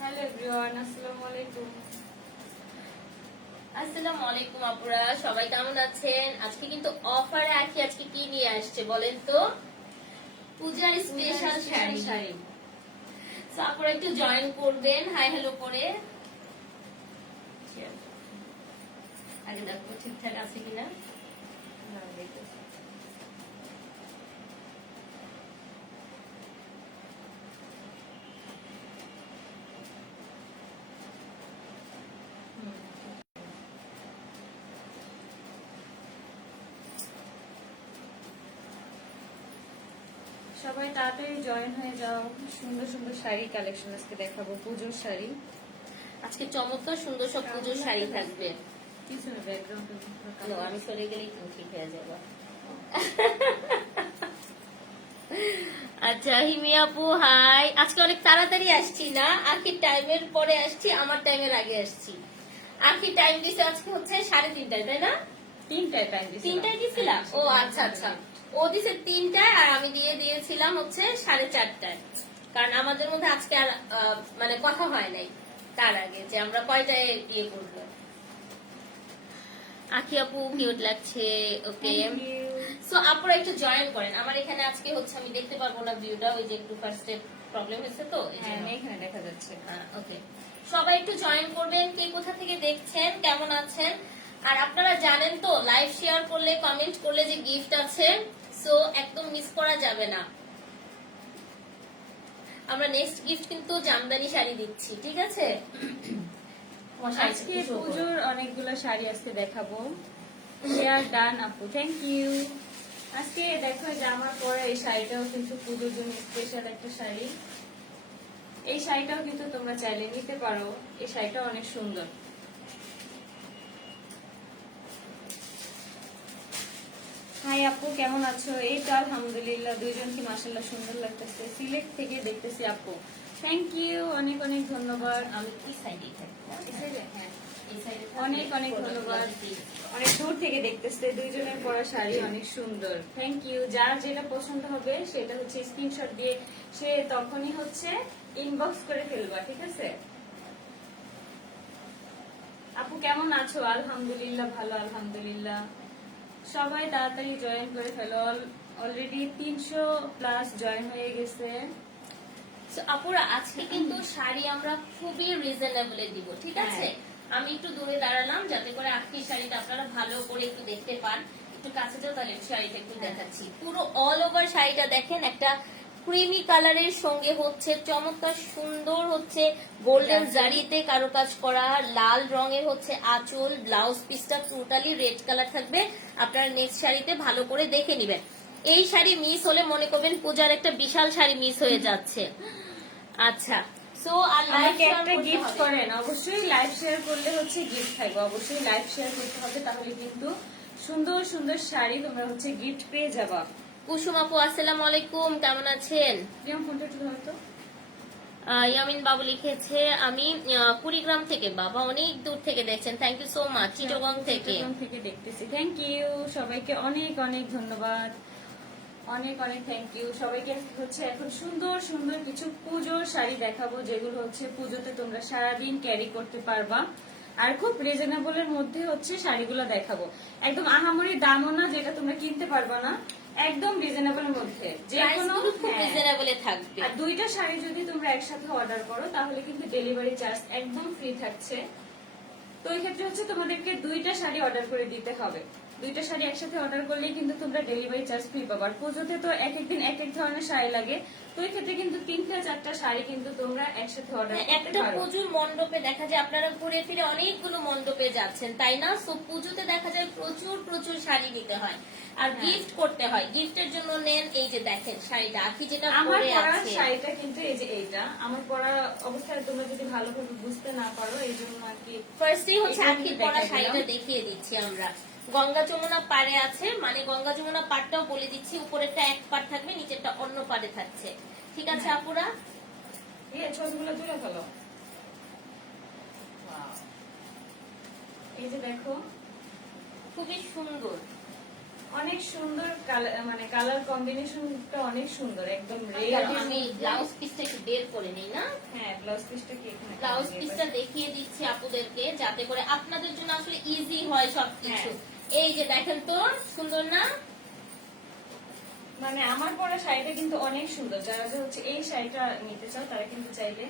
Hello everyone আসসালামু আলাইকুম আসসালামু আলাইকুম আপুরা। সবাই কেমন আছেন? আজকে কিন্তু অফারে আছি আজকে কি নিয়ে আসছে বলেন তো? পূজার স্পেশাল শাড়ি। শাড়ি। তো আপুরা একটু জয়েন করবেন। হাই হ্যালো করে। আগে দেখো ঠিকঠাক আছে কিনা? দেখতেছি। সবাই তাড়াতাড়ি জয়েন হয়ে যাও। সুন্দর সুন্দর শাড়ি কালেকশন আজকে দেখাবো পুজোর শাড়ি। আজকে চমৎকার সুন্দর সব পুজোর শাড়ি থাকবে। কিছু ব্যাকগ্রাউন্ড আমি সরে গেলেই তুমি ঠিক হয়ে যাব। আচ্ছা হিমি আপু হাই আজকে অনেক তাড়াতাড়ি আসছি না? আখির টাইমের পরে আসছি আমার টাইমের আগে আসছি। আখির টাইম দিছে আজকে হচ্ছে সাড়ে তিনটায় তাই না? তিনটায় টাইম দিছি তিনটায় দিছিলাম? ও আচ্ছা আচ্ছা। ও দিছে তিনটায় আর আমি দিয়ে দিয়েছিলাম হচ্ছে সাড়ে চারটায়। কারণ আমাদের মধ্যে আজকে আর মানে কথা হয় নাই তার আগে যে আমরা কয়টায় ইয়ে করব। আখি আপু কিউট লাগছে ওকে। সো আপনারা একটু জয়েন করেন। আমার এখানে আজকে হচ্ছে আমি দেখতে পারব না ভিউটা ওই যে একটু ফার্স্টে প্রবলেম হয়েছে তো হ্যাঁ এখানে দেখা যাচ্ছে। ওকে। সবাই একটু জয়েন করবেন কে কোথা থেকে দেখছেন কেমন আছেন? আর আপনারা জানেন তো লাইভ শেয়ার করলে কমেন্ট করলে যে গিফট আছে সো একদম মিস করা যাবে না। আমরা নেক্সট গিফট কিন্তু জামদানি শাড়ি দিচ্ছি ঠিক আছে? আজকে। পুজোর অনেকগুলো শাড়ি আজকে দেখাবো। শেয়ার ডান আপু থ্যাংক ইউ আজকে দেখো যে আমার পরে এই শাড়িটাও কিন্তু পুজোর জন্য স্পেশাল একটা শাড়ি। এই শাড়িটাও কিন্তু তোমরা চাইলে নিতে পারো। এই শাড়িটাও অনেক সুন্দর। হাই আপু কেমন আছো? এই তো আলহামদুলিল্লাহ দুইজন কি মাসাল্লাহ সুন্দর লাগতেছে। সিলেক্ট থেকে দেখতেছি আপু। থ্যাংক ইউ অনেক অনেক ধন্যবাদ। আমি কি সাইডে? হ্যাঁ? সাইডে অনেক অনেক ধন্যবাদ। অনেক দূর থেকে দেখতেছে দুইজনের পরা শাড়ি অনেক সুন্দর। থ্যাংক ইউ যার যেটা পছন্দ হবে সেটা হচ্ছে স্ক্রিনশট দিয়ে সে তখনই হচ্ছে ইনবক্স করে ফেলবা ঠিক আছে? আপু কেমন আছো? আলহামদুলিল্লাহ ভালো আলহামদুলিল্লাহ। সবাই তাড়াতাড়ি জয়েন করে ফেলো। অলরেডি তিনশো প্লাস জয়েন হয়ে গেছে। আপুরা আজকে কিন্তু শাড়ি আমরা খুবই রিজনেবলে দিব ঠিক আছে? আমি একটু দূরে দাঁড়ালাম যাতে করে আজকের শাড়িটা আপনারা ভালো করে একটু দেখতে পান। একটু কাছে যাও তাহলে শাড়িটা একটু দেখাচ্ছি। পুরো অল ওভার শাড়িটা দেখেন একটা ক্রিমি কালারের সঙ্গে হচ্ছে চমৎকার সুন্দর হচ্ছে গোল্ডেন জারিতে কারুকাজ করা লাল রঙের হচ্ছে আঁচল ব্লাউজ পিসটা টোটালি রেড কালার থাকবে। আপনারা নেক্সট শাড়িতে ভালো করে দেখে নিবেন। এই শাড়ি মিস হলে মনে করবেন পূজার একটা বিশাল শাড়ি মিস হয়ে যাচ্ছে। আচ্ছা সো আর লাইভ আমাকে একটা গিফট করেন। অবশ্যই লাইভ শেয়ার করলে হচ্ছে গিফট থাকবে। অবশ্যই লাইভ শেয়ার করতে হবে তাহলে কিন্তু সুন্দর সুন্দর শাড়ি তোমরা হচ্ছে গিফট পেয়ে যাবা। কুসুম আপু আসসালামু আলাইকুম কেমন আছেন? ইয়ামিন বাবু লিখেছে আমি কুড়িগ্রাম থেকে বাবা অনেক দূর থেকে দেখছেন thank you so much Chittagong থেকে। থেকে দেখতেছি। থ্যাংক ইউ সবাইকে অনেক অনেক ধন্যবাদ। অনেক অনেক থ্যাংক ইউ সবাইকে হচ্ছে এখন সুন্দর সুন্দর কিছু পুজোর শাড়ি দেখাবো যেগুলো হচ্ছে পুজোতে তোমরা সারাদিন ক্যারি করতে পারবা। আর খুব রিজনেবলের মধ্যে হচ্ছে শাড়িগুলো দেখাবো। একদম আহামরি দামও না যেটা তোমরা কিনতে পারবা না। একদম রিজনেবলের মধ্যে। যে কোনো খুব হ্যাঁ। রিজনেবলে থাকবে। আর দুইটা শাড়ি যদি তোমরা একসাথে অর্ডার করো তাহলে কিন্তু ডেলিভারি চার্জ একদম ফ্রি থাকছে। তো এই ক্ষেত্রে হচ্ছে তোমাদেরকে দুইটা শাড়ি অর্ডার করে দিতে হবে। দুইটা শাড়ি একসাথে অর্ডার করলেই কিন্তু তোমরা ডেলিভারি চার্জ ফ্রি পাবা। আর পুজোতে তো এক একদিন এক এক ধরনের শাড়ি লাগে। তো এই ক্ষেত্রে কিন্তু তিনটা চারটা শাড়ি কিন্তু তোমরা একসাথে অর্ডার হ্যাঁ, একটা পুজোর মণ্ডপে দেখা যায় আপনারা ঘুরে ফিরে অনেকগুলো মণ্ডপে যাচ্ছেন তাই না? সো পুজোতে দেখা যায় প্রচুর প্রচুর শাড়ি নিতে হয়। আর হ্যাঁ। গিফট করতে হয়। গিফটের জন্য নেন এই যে দেখেন শাড়িটা আখি যেটা আমার পরে শাড়িটা কিন্তু এই যে এইটা। আমার পরা অবস্থায় তোমরা যদি ভালোভাবে বুঝতে না পারো এই জন্য আর কি ফার্স্টই হচ্ছে আখির পরা শাড়িটা দেখিয়ে দিচ্ছি আমরা। গঙ্গা যমুনা পাড়ে আছে। মানে গঙ্গা যমুনা পাড়টাও বলে দিচ্ছি উপরেরটা এক পাড় থাকবে নিচেরটা অন্য পাড়ে থাকছে। ঠিক আছে হ্যাঁ। আপুরা? এই ছবিগুলো তুলে ফেলো। এই যে দেখো খুবই সুন্দর। অনেক সুন্দর মানে কালার কম্বিনেশনটা অনেক সুন্দর একদম আমি ব্লাউজ পিসটা একটু বের করে নিই না? হ্যাঁ ব্লাউজ পিসটা কি এখানে ব্লাউজ পিসটা দেখিয়ে দিচ্ছি আপুদেরকে যাতে করে আপনাদের জন্য আসলে ইজি হয় সবকিছু। হ্যাঁ। এই যে দেখেন তো, সুন্দর না? মানে আমার পরা শাড়িটা কিন্তু অনেক সুন্দর। যারা যে হচ্ছে এই শাড়িটা নিতে চাও, তারা কিন্তু চাইলে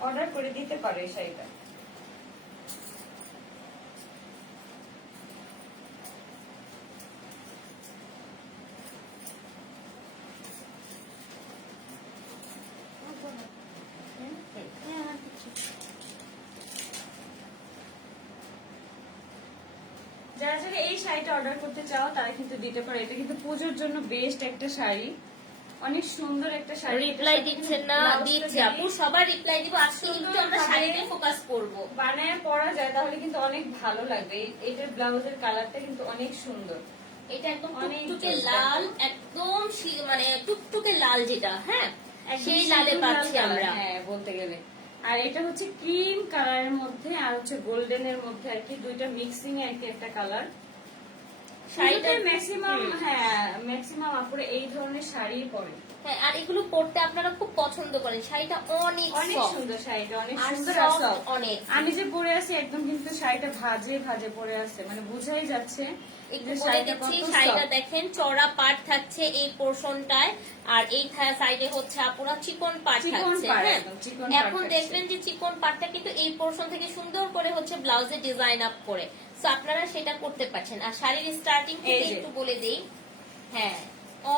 অর্ডার করে দিতে পারো এই শাড়িটা। যারা যারা এই শাড়িটা অর্ডার করতে চাও তারা কিন্তু দিতে পারো। এটা কিন্তু পুজোর জন্য বেস্ট একটা শাড়ি। অনেক সুন্দর একটা শাড়ি। রিপ্লাই দিচ্ছেন না দিচ্ছে আপু সবার রিপ্লাই দিব। আজকে কিন্তু আমরা শাড়িতে ফোকাস করব। বানায় পরা যায় তাহলে কিন্তু অনেক ভালো লাগবে। এটার ব্লাউজের কালারটা কিন্তু অনেক সুন্দর। এটা একদম অনেক টুকটুকে লাল একদম মানে টুকটুকে লাল যেটা হ্যাঁ? সেই লালে পাচ্ছি আমরা। হ্যাঁ বলতে গেলে। আর এটা হচ্ছে ক্রিম কালারের মধ্যে আর হচ্ছে গোল্ডেনের মধ্যে আর কি দুইটা মিক্সিং আর কি একটা কালার শাড়িটা শাড়িটা ম্যাক্সিমাম হ্যাঁ ম্যাক্সিমাম আপুরে এই ধরনের শাড়ি পরে হ্যাঁ আর এগুলো পরতে আপনারা খুব পছন্দ করেন। শাড়িটা অনেক অনেক সুন্দর শাড়িটা অনেক সুন্দর। অনেক। আমি যে পরে আছি একদম কিন্তু শাড়িটা ভাজে ভাজে পরে আছে। মানে বোঝাই যাচ্ছে শাড়িটা। দেখেন চড়া পাট থাকছে এই পোর্শনটায় আর এই সাইডে হচ্ছে আপুরা চিকন পাট থাকছে হ্যাঁ? এখন দেখবেন যে চিকন পাটটা কিন্তু এই পোর্শন থেকে সুন্দর করে হচ্ছে ব্লাউজে ডিজাইন আপ করে। তো আপনারা সেটা করতে পারছেন। আর শাড়ির স্টার্টিং একটু বলে দেই। হ্যাঁ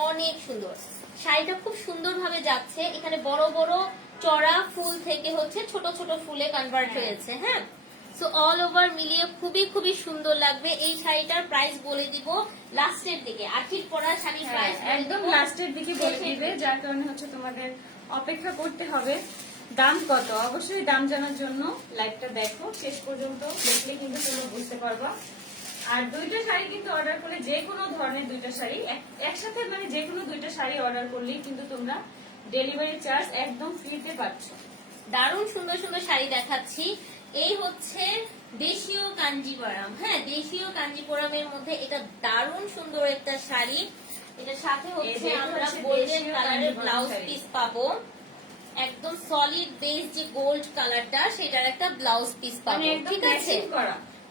অনেক সুন্দর। শাড়িটা খুব সুন্দর ভাবে যাচ্ছে। এখানে বড় বড় চড়া ফুল থেকে হচ্ছে ছোট ছোট ফুলে কনভার্ট হ্যাঁ। হয়েছে হ্যাঁ? সো অল ওভার মিলিয়ে খুবই খুবই সুন্দর লাগবে। এই শাড়িটার প্রাইস বলে দিব লাস্টের দিকে। আর ঠিক পরা শাড়ির হ্যাঁ, প্রাইস একদম লাস্টের দিকে বলে দিবে যার কারণে হচ্ছে তোমাদের অপেক্ষা করতে হবে। দাম কত? অবশ্যই দাম জানার জন্য লাইভটা দেখো। শেষ পর্যন্ত দেখলে কিন্তু তোমরা বুঝতে পারবা। আর দুইটা শাড়ি কিন্তু অর্ডার করলে যে কোনো ধরনের দুইটা শাড়ি একসাথে মানে যে কোনো দুইটা শাড়ি অর্ডার করলেই কিন্তু তোমরা ডেলিভারি চার্জ একদম ফ্রিতে পাচ্ছ। দারুণ সুন্দর সুন্দর শাড়ি দেখাচ্ছি। এই হচ্ছে দেশীয় কাঞ্জিপুরম হ্যাঁ দেশীয় কাঞ্জিপুরমের মধ্যে এটা দারুণ সুন্দর একটা শাড়ি। এটা সাথে হচ্ছে আমরা গোল্ডেন কালারের ব্লাউজ পিস পাবো। একদম সলিড বেস যে গোল্ড কালারটা সেটার একটা ব্লাউজ পিস মানে পাবো। ঠিক আছে?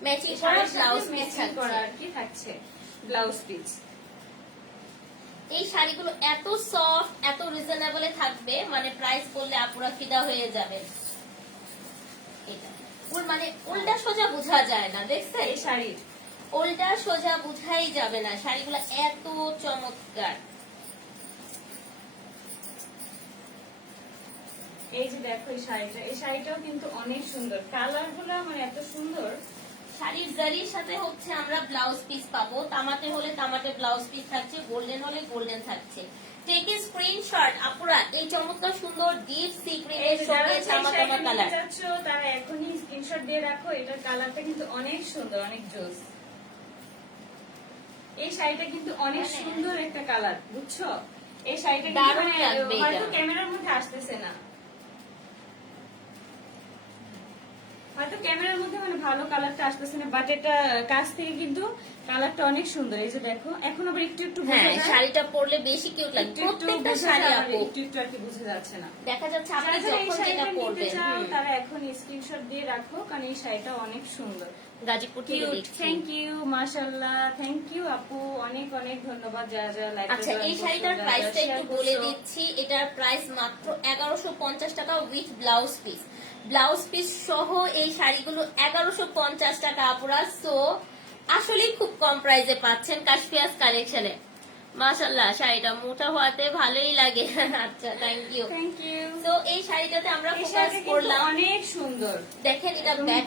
ম্যাচিং করা সাথে ব্লাউজ পিস করা আর কি থাকছে ব্লাউজ পিস। এই শাড়িগুলো এত সফট এত রিজনেবলে থাকবে মানে প্রাইস বললে আপুরা ফিদা হয়ে যাবে এটা। মানে উল্টা সোজা বোঝা যায় না দেখছেন? এই শাড়ির উল্টা সোজা বুঝাই যাবে না শাড়িগুলো এত চমৎকার। এই যে দেখো এই শাড়িটা এই শাড়িটাও কিন্তু অনেক সুন্দর। কালারগুলো মানে এত সুন্দর। শাড়ির জারির সাথে হচ্ছে আমরা ব্লাউজ পিস পাবো। তামাটে হলে তামাটে ব্লাউজ পিস থাকছে গোল্ডেন হলে গোল্ডেন থাকছে। টেক এ স্ক্রিনশট আপুরা এই চমৎকার সুন্দর ডিপ সি এই ক্রিমের যে যারা সঙ্গে হচ্ছে এই তামা শাড়িটা তামা নিতে কালার তারা এখনই স্ক্রিনশট দিয়ে রাখো এটার কালারটা কিন্তু অনেক সুন্দর অনেক জোস। এই শাড়িটা কিন্তু অনেক মানে- সুন্দর একটা কালার বুঝছ? এই শাড়িটা কিন্তু মানে ক্যামেরার মধ্যে আসতেছে না। হয়তো ক্যামেরার মধ্যে মানে ভালো কালারটা আসতেছে না বাট এটা কাছ থেকে কিন্তু কালারটা অনেক সুন্দর। এই যে দেখো এখন আবার একটু একটু হ্যাঁ শাড়িটা পরলে বেশি কিউট লাগে। প্রত্যেকটা শাড়ি আপু। একটু একটু আর কি বোঝা যাচ্ছে না। দেখা যাচ্ছে আপনি যখন যেটা পরবেন। তারা এখন স্ক্রিনশট দিয়ে রাখো কারণ এই শাড়িটা অনেক সুন্দর। গাজীপুর থেকে থ্যাংক ইউ মাশাআল্লাহ থ্যাংক ইউ আপু। অনেক অনেক ধন্যবাদ যারা যারা লাইক আচ্ছা এই শাড়িটার প্রাইসটা একটু বলে দিচ্ছি। এটার প্রাইস মাত্র এগারোশো পঞ্চাশ টাকা with blouse piece blouse piece সহ এই শাড়িগুলো এগারোশো পঞ্চাশ টাকা আপুরা। সো আসলেই খুব কম প্রাইসে পাচ্ছেন কাশপিয়াস কালেকশনে মাশাল্লাহ শাড়িটা মোটা হওয়াতে ভালোই লাগে। আচ্ছা থ্যাংক ইউ থ্যাংক ইউ তো এই শাড়িটাতে আমরা ফোকাস করলাম। অনেক সুন্দর। দেখেন এটা ব্যাক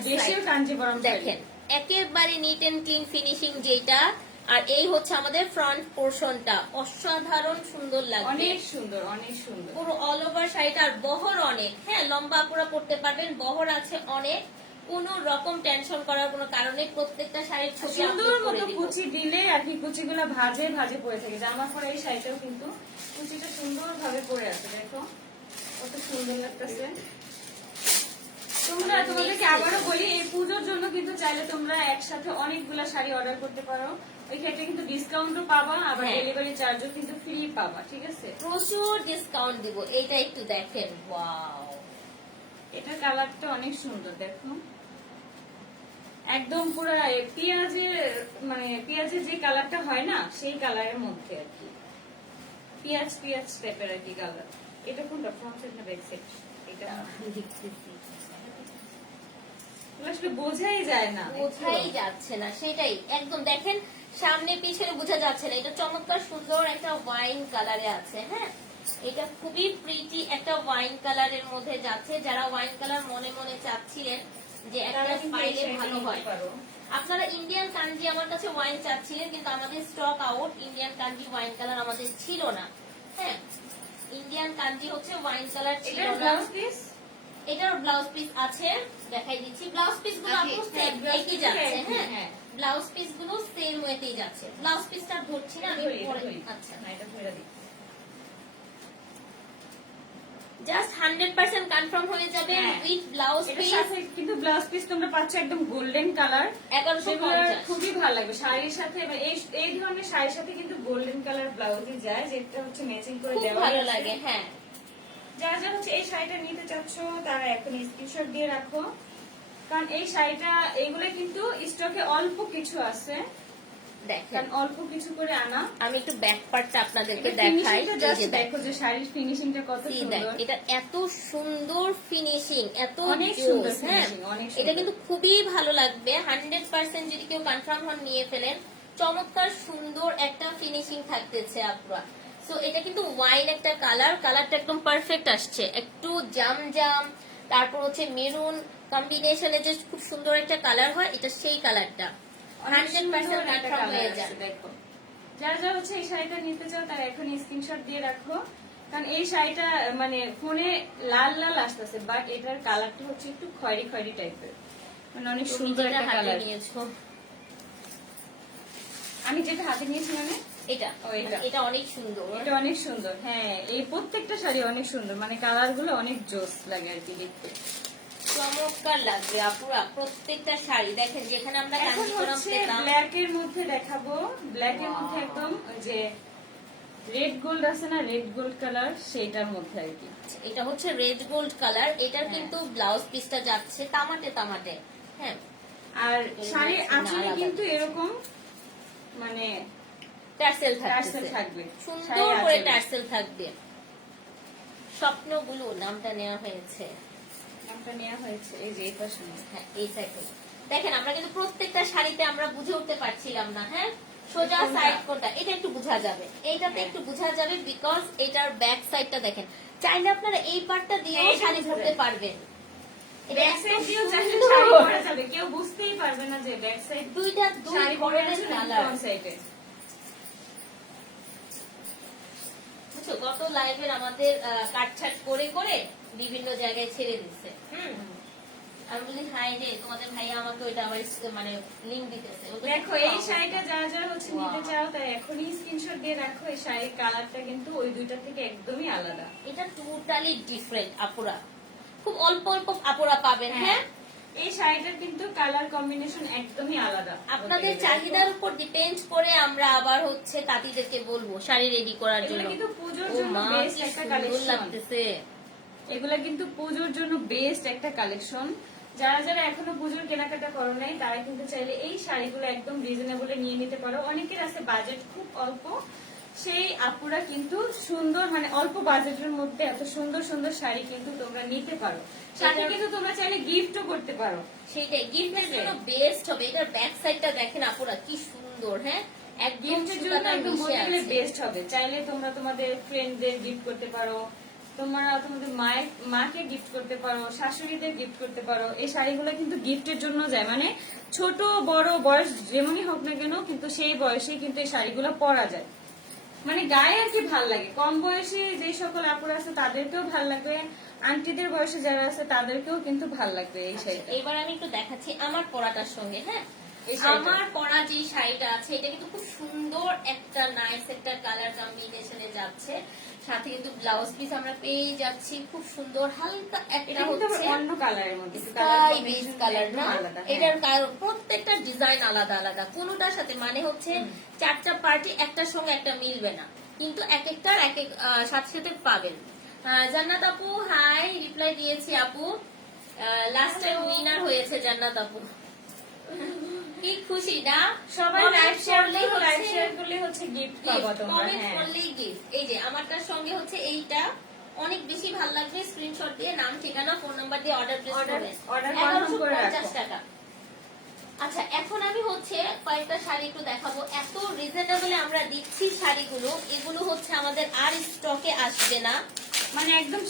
কাঞ্জিবরম শাড়ি। দেখেন একেবারে নিট এন্ড ক্লিন ফিনিশিং যেটা আর এই হচ্ছে আমাদের ফ্রন্ট পোর্শনটা অসাধারণ সুন্দর লাগবে। অনেক সুন্দর অনেক সুন্দর। পুরো অল ওভার শাড়িটার বহর অনেক। হ্যাঁ লম্বা পুরো পড়তে পারবেন বহর আছে অনেক। কোন রকম টেনশন করার কোনো কারণে প্রত্যেকটা শাড়ির ছবি সুন্দর মতো কুচি দিলে আর কি কুচিগুলো ভাজে ভাজে পড়ে থাকে। জামা পরে এই শাড়িটাও কিন্তু কুচিটা সুন্দর ভাবে পড়ে আছে দেখো। কত সুন্দর লাগতেছে। তোমরা তোমাদেরকে আবারও বলি এই পুজোর জন্য কিন্তু চাইলে তোমরা একসাথে অনেকগুলা শাড়ি অর্ডার করতে পারো। ওই ক্ষেত্রে কিন্তু ডিসকাউন্টও পাবা আবার হ্যাঁ। ডেলিভারি চার্জও কিন্তু ফ্রি পাবা ঠিক আছে? প্রচুর ডিসকাউন্ট দিব এটা একটু দেখেন ওয়াও এটা কালারটা অনেক সুন্দর দেখো। একদম পুরো পেঁয়াজের মানে পেঁয়াজের যে কালারটা হয় না, সেই কালারের মধ্যে আর কি। পেঁয়াজ পেঁয়াজ টাইপের আর কি কালার এটা কোনটা? ফ্রন্ট সাইড না ব্যাক সাইড এটা আসলে বোঝাই যায় না। বোঝাই যাচ্ছে না, সেটাই। একদম, দেখেন, সামনে বোঝা যাচ্ছে না। এটা চমৎকার, সুন্দর একটা ওয়াইন কালারে আছে হ্যাঁ? এটা খুবই একটা ওয়াইন মধ্যে যাচ্ছে। যারা ওয়াইন কালার মনে মনে চাচ্ছিলেন যে একটা পাইলে ভালো হয়। আপনারা ইন্ডিয়ান কাঞ্জি আমার কাছে ওয়াইন চাচ্ছিলেন কিন্তু আমাদের stock out Indian kanji wine colour আমাদের ছিল না। হ্যাঁ ইন্ডিয়ান কাঞ্জি হচ্ছে ওয়াইন কালার ছিল এটার না। ব্লাউজ পিস এটার ব্লাউজ পিস আছে দেখাই দিচ্ছি। ব্লাউজ পিসগুলো আচ্ছা, আপু হ্যাঁ, সেম একই যাচ্ছে হ্যাঁ। হ্যাঁ। ব্লাউজ পিসগুলো সেম ওয়েতেই যাচ্ছে। ব্লাউজ পিসটা ধরছি না আমি পরে আচ্ছা। এটা ধরে দিই। জাস্ট কনফার্ম হয়ে যাবে। উইথ ব্লাউজ পিস সাথে কিন্তু ব্লাউজ পিস তোমরা পাচ্ছ একদম গোল্ডেন কালার এগারোশো সেগুলো পঞ্চাশ। খুবই ভালো লাগবে। শাড়ির সাথে এই এই ধরনের শাড়ির সাথে কিন্তু গোল্ডেন কালার ব্লাউজই যায় যেটা হচ্ছে ম্যাচিং করে দেওয়া ভালো লাগে হ্যাঁ। যারা যারা হচ্ছে এই শাড়িটা নিতে চাচ্ছ তারা এখন স্ক্রিনশট দিয়ে রাখো। কারণ এই শাড়িটা এইগুলো কিন্তু স্টকে অল্প কিছু আছে। দেখেন। অল্প কিছু করে আনা। আমি একটু ব্যাক পার্টটা আপনাদেরকে দেখাই। দেখো যে শাড়ির ফিনিশিংটা কত সুন্দর। এটা এত সুন্দর ফিনিশিং এত অনেক সুন্দর হ্যাঁ। এটা কিন্তু খুবই ভালো লাগবে। হান্ড্রেড পার্সেন্ট যদি কেউ কনফার্ম হন নিয়ে ফেলেন। চমৎকার সুন্দর একটা ফিনিশিং থাকতেছে আপনার সো এটা কিন্তু ওয়াইন একটা কালার কালারটা একদম পারফেক্ট আসছে। একটু জাম জাম তারপর হচ্ছে মেরুন কম্বিনেশনে যে খুব সুন্দর একটা কালার হয় এটা সেই কালারটা অনেক হান্ড্রেড সুন্দর পার্সেন্ট একটা হয়ে যাবে দেখো। যারা যারা হচ্ছে এই শাড়িটা নিতে চাও তারা এখন স্ক্রিনশট দিয়ে রাখো। কারণ এই শাড়িটা মানে ফোনে লাল লাল আসতেছে বাট এটার কালারটা হচ্ছে একটু খয়েরি খয়েরি টাইপের মানে অনেক সুন্দর একটা কালার নিয়েছো। আমি যেটা হাতে নিয়েছি মানে? এটা। এটা। এটা অনেক সুন্দর। এটা অনেক সুন্দর হ্যাঁ। এই প্রত্যেকটা শাড়ি অনেক সুন্দর। মানে কালারগুলো অনেক জোস লাগে আর কি দেখতে। চমৎকার লাগবে আপুরা। প্রত্যেকটা শাড়ি দেখেন যেখানে আমরা কাঞ্জিপুরম পেতাম। ব্ল্যাক এর মধ্যে দেখাবো। ব্ল্যাক এর মধ্যে একদম যে রেড গোল্ড আছে না রেড গোল্ড কালার সেইটার মধ্যে আর কি। এটা হচ্ছে রেড গোল্ড কালার এটার হ্যাঁ। কিন্তু ব্লাউজ পিসটা যাচ্ছে তামাটে তামাটে। হ্যাঁ। আর শাড়ির আঁচলে কিন্তু এরকম মানে টার্সেল থাকবে। সুন্দর করে। টার্সেল থাকবে। স্বপ্নগুলো নামটা নেওয়া হয়েছে। নামটা নেওয়া হয়েছে এই যে এই পাশে হ্যাঁ এই সাইডে দেখেন আমরা কিন্তু প্রত্যেকটা শাড়িতে আমরা বুঝে উঠতে পারছিলাম না হ্যাঁ? সোজা? সাইড কোনটা? এটা একটু বোঝা যাবে। এইটাতে হ্যাঁ। একটু বোঝা যাবে বিকজ এটার ব্যাক সাইডটা দেখেন। চাইলে আপনারা এই পার্টটা হ্যাঁ, শাড়ি ধরতে। পারবেন। এটা ব্যাক এত সাইড দিয়েও চাইলে সুন্দর। শাড়ি পরা যাবে কেউ বুঝতেই পারবে না যে ব্যাক সাইড দুইটা দুই শাড়ি পরে ধরনের আছে কালার ফ্রন্ট সাইডে বুঝছ? গত লাইভের আমাদের কাটছাট করে করে বিভিন্ন জায়গায় ছেড়ে দিচ্ছে হুম? আমি বলি হাই রে তোমাদের ভাইয়া আমাকে ওইটা আবার মানে দিতেছে। দেখো এই শাড়িটা যারা যারা হচ্ছে নিতে চাও তাই এখনই স্ক্রিনশট দিয়ে রাখো। এই শাড়ির কালারটা কিন্তু ওই দুইটা থেকে একদমই আলাদা। এটা টোটালি ডিফারেন্ট আপুরা। খুব অল্প অল্প আপুরা পাবেন হ্যাঁ? এই শাড়িটার কিন্তু কালার কম্বিনেশন একদমই আলাদা। আপনাদের চাহিদার উপর ডিপেন্ড করে আমরা আবার হচ্ছে তাঁতিদেরকে বলব শাড়ি রেডি করার জন্য। কিন্তু পুজোর জন্য বেস্ট একটা কালেকশন লাগতেছে। এগুলা কিন্তু পুজোর জন্য বেস্ট একটা কালেকশন যারা যারা এখনও পুজোর কেনাকাটা করো নাই তারা কিন্তু চাইলে এই শাড়িগুলো একদম রিজনেবলে নিয়ে নিতে পারো। অনেকের আছে বাজেট খুব অল্প সেই আপুরা কিন্তু সুন্দর মানে অল্প বাজেটের মধ্যে এত সুন্দর সুন্দর শাড়ি কিন্তু তোমরা নিতে পারো। সাথে এটার- কিন্তু তোমরা চাইলে গিফটও করতে পারো। সেটাই গিফটের জন্য বেস্ট হবে। এটার ব্যাক সাইডটা দেখেন আপুরা কি সুন্দর হ্যাঁ? একদম গিফটের জন্য একদম বলতে বেস্ট হবে। চাইলে তোমরা তোমাদের ফ্রেন্ডদের গিফট করতে পারো তোমরা তোমাদের মায়ের মাকে গিফট করতে পারো শাশুড়িদের গিফট করতে পারো। এই শাড়িগুলো কিন্তু গিফটের জন্য যায়। মানে ছোট বড় বয়স যেমনই হোক না কেন কিন্তু সেই বয়সে কিন্তু এই শাড়িগুলো পরা যায়। মানে গায়ে আর কি ভালো লাগে। কম বয়সে যে সকল আপুর আছে তাদেরকেও ভালো লাগবে। আন্টিদের বয়সে যারা আছে তাদেরকেও কিন্তু ভালো লাগবে এই শাড়িটা। এবার আমি একটু দেখাচ্ছি আমার পড়াটার সঙ্গে হ্যাঁ। আমার পরা যে শাড়িটা আছে এটা কিন্তু খুব সুন্দর একটা নাইস একটা কালার কম্বিনেশনে যাচ্ছে। সাথে কিন্তু ব্লাউজ পিস আমরা পেয়ে যাচ্ছি খুব সুন্দর হালকা একটা হচ্ছে অন্য কালারের মধ্যে স্কাই বেজ কালার না? হ্যাঁ। এটার প্রত্যেকটা ডিজাইন আলাদা আলাদা কোনোটার সাথে মানে হচ্ছে চারটা পার্টি একটার সঙ্গে একটা মিলবে না। কিন্তু এক একটার এক এক সাথে সাথে পাবেন জান্নাত আপু হাই রিপ্লাই দিয়েছি আপু। লাস্ট টাইম উইনার হয়েছে জান্নাত আপু। কি খুশি না? সবাই লাইভ শেয়ার করলে লাইভ শেয়ার করলে হচ্ছে গিফট পাবো তোমরা কমেন্ট হ্যাঁ। করলেই gift। এই যে আমারটার সঙ্গে হচ্ছে এইটা। অনেক বেশি ভালো লাগবে স্ক্রিনশট দিয়ে নাম ঠিকানা ফোন নাম্বার দিয়ে অর্ডার প্লেস করবেন। order করে রাখো। টাকা। আচ্ছা এখন আমি হচ্ছে কয়েকটা শাড়ি একটু দেখাবো। এত রিজনেবলে আমরা দিচ্ছি শাড়িগুলো এগুলো হচ্ছে আমাদের আর স্টকে আসবে না। মানে একদম